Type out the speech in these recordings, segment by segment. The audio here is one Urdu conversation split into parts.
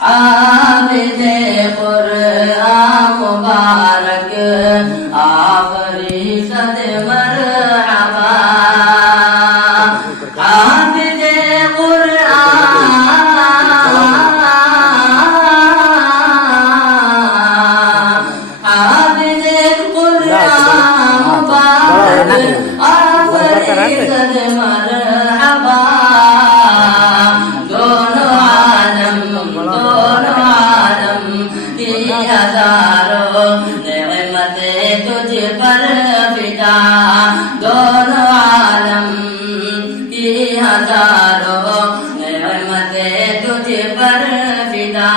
حافظ قرآن مبارک آخری صد مرحبا حافظ قرآن حافظ قرآن مبارک آخری صد مرحبا ہزاروں نعمتیں تجھ پر فدا دونوں عالم کی ہزاروں نعمتیں تجھ پر فدا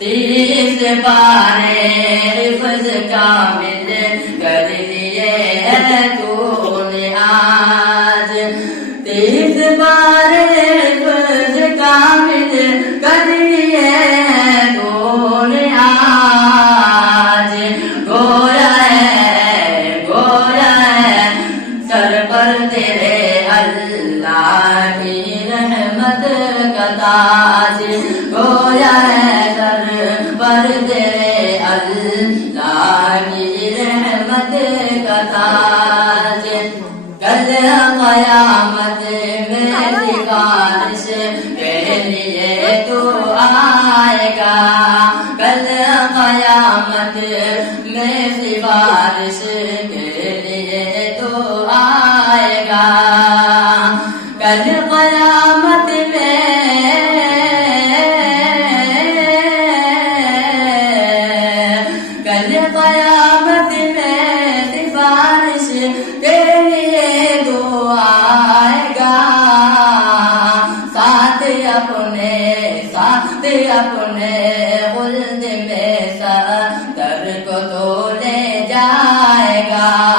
30 پارے حفظ کامل کر لیے ہے تو نے آج 30 پارے حفظ کامل کر لیے تو نے آج گویا ہے سر پر تیرے اللہ کی رحمت کا تاج گویا ہے سر پر تیرے اللہ کی رحمت کا تاج کل قیامت میں سفارش کے لیے تو آئے گا کل قیامت میں سفارش کے لیے تو آئے گا کل قیامت میں کل قیامت میں سفارش کے لیے تو آئے گا ساتھ اپنے خلد میں صدر کو تو لے جائے گا